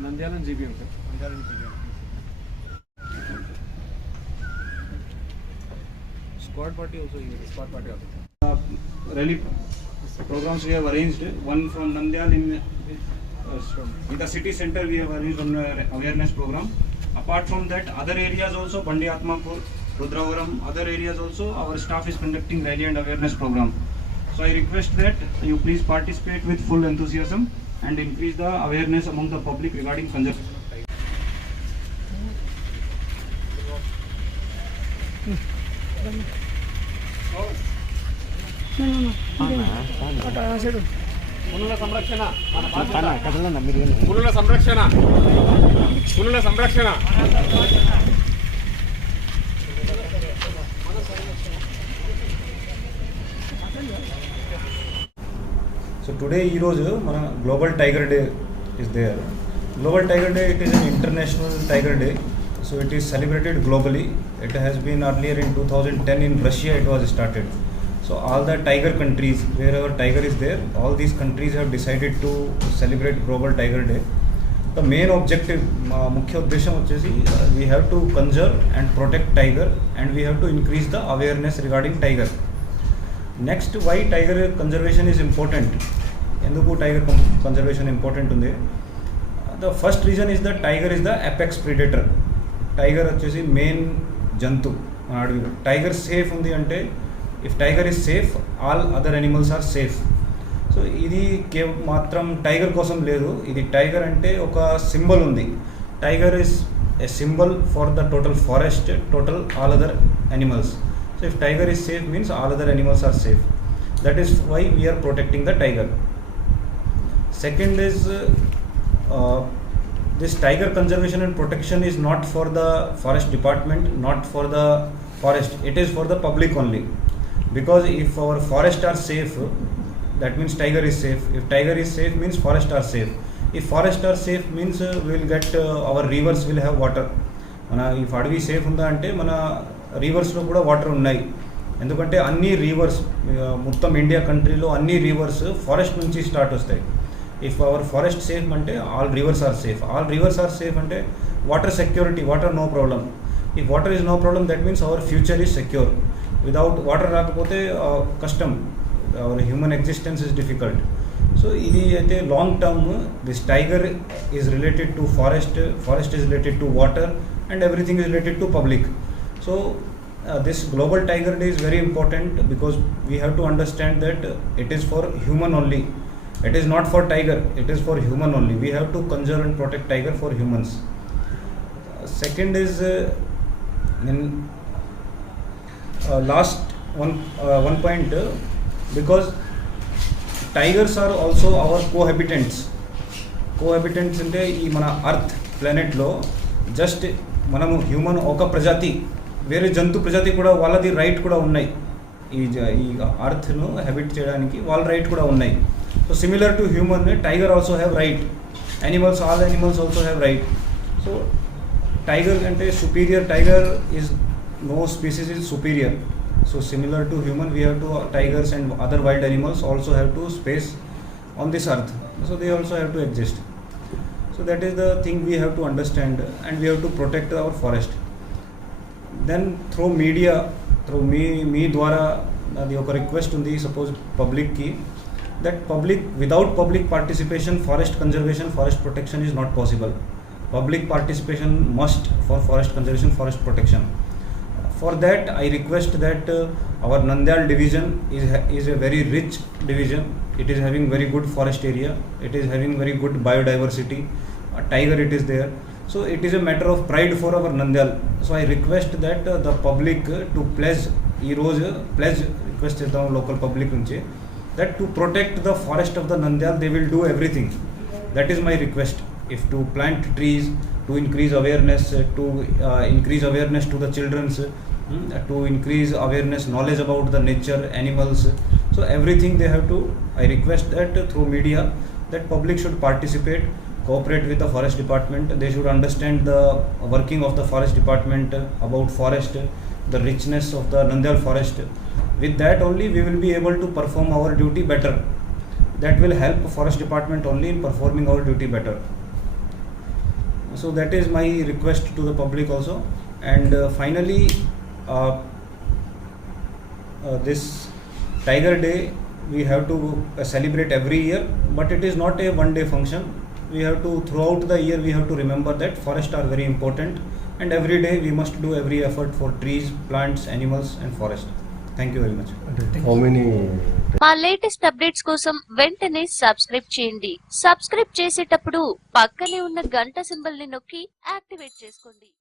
Nandyal and GBM. Squad party also here. Squad party also. Rally programs we have arranged. One from Nandyal in the city center we have arranged one awareness program. Apart from that, other areas also, Bandi Atmapur, Rudravaram, other areas also, our staff is conducting rally and awareness program. So I request that you please participate with full enthusiasm and increase the awareness among the public regarding conservation of tiger. పులుల సంరక్షణ So today మన Global Tiger Day is there. Global Tiger Day, it is an international tiger day. So it is celebrated globally. It has been earlier in 2010 in Russia it was started. So all the tiger countries, wherever tiger is there, all these countries have decided to celebrate Global Tiger Day. The main objective, मुख्य उद्देश्य వచ్చేసి we have to conserve and protect tiger and we have to increase the awareness regarding tiger. Next, why tiger conservation is important? ఎందుకు tiger conservation important ఉంది? The first reason is that tiger is the apex predator. Tiger వచ్చేసి main జంతు మన అడవిలో. Tiger safe ఉంది అంటే if tiger is safe all other animals are safe. So ఇది మాత్రం టైగర్ కోసం లేదు, ఇది టైగర్ అంటే ఒక సింబల్ ఉంది. Tiger is a symbol for the total forest, total all other animals. So if tiger is safe means all other animals are safe. That is why we are protecting the tiger. Second is this tiger conservation and protection is not for the forest department, not for the forest, it is for the public only. Because if our forests are safe, that means tiger is safe. If tiger is safe means forests are safe. If forests are safe means we will get our rivers will have water. మన ఈ అడవి safe ఉందా అంటే మన రివర్స్లో కూడా water ఉన్నాయి. ఎందుకంటే అన్ని రివర్స్ మొత్తం ఇండియా కంట్రీలో అన్ని రివర్స్ ఫారెస్ట్ నుంచి స్టార్ట్ వస్తాయి. ఇఫ్ అవర్ ఫారెస్ట్ సేఫ్ అంటే all rivers are safe. All rivers are safe అంటే water security, water no problem. If water is no problem that means our future is secure. Without water రాకపోతే కష్టం, our human existence is difficult. So ఇది అయితే long term this tiger is related to forest, forest is related to water and everything is related to public. So this global tiger day is very important because we have to understand that it is for human only. It is not for tiger, it is for human only. We have to conserve and protect tiger for humans. Second is last one point, because tigers are also our cohabitants. Cohabitants అంటే ఈ మన earth ప్లానెట్లో just మనము human ఒక ప్రజాతి, వేరే జంతు ప్రజాతి కూడా వాళ్ళది right కూడా ఉన్నాయి. ఈ అర్త్ను హ్యాబిట్ చేయడానికి వాళ్ళ రైట్ కూడా ఉన్నాయి. So similar to human tiger also have right. Animals, all animals also have right. So tiger అంటే superior, tiger is no species is superior. So similar to human we have to tigers and other wild animals also have to space on this earth. So they also have to exist. So that is the thing we have to understand and we have to protect our forest. Then through media, through me ద్వారా అది ఒక request ఉంది suppose పబ్లిక్కి, that public, without public participation forest conservation, forest protection is not possible. Public participation must for forest conservation, forest protection. For that I request that our Nandyal division is a very rich division. It is having very good forest area, it is having very good biodiversity, tiger it is there. So it is a matter of pride for our Nandyal. So I request that the public to pledge, ఈ రోజు pledge request చేద్దాం local public నుంచి, that to protect the forest of the Nandyal they will do everything. That is my request. If to plant trees, to increase awareness, to increase awareness to the children's, to increase awareness, knowledge about the nature, animals. So everything they have to, I request that through media that public should participate, cooperate with the forest department. They should understand the working of the forest department, about forest, the richness of the Nandyal forest, With that only we will be able to perform our duty better. That will help forest department only in performing our duty better. So that is my request to the public also. And finally, this Tiger Day we have to celebrate every year, but it is not a one day function. We have to, throughout the year we have to remember that forests are very important, and every day we must do every effort for trees, plants, animals and forest. Thank you very much. How many? మా latest updates కోసం వెంటనే subscribe చేయండి. Subscribe చేసేటప్పుడు పక్కనే ఉన్న గంట symbol ని నొక్కి యాక్టివేట్ చేసుకోండి.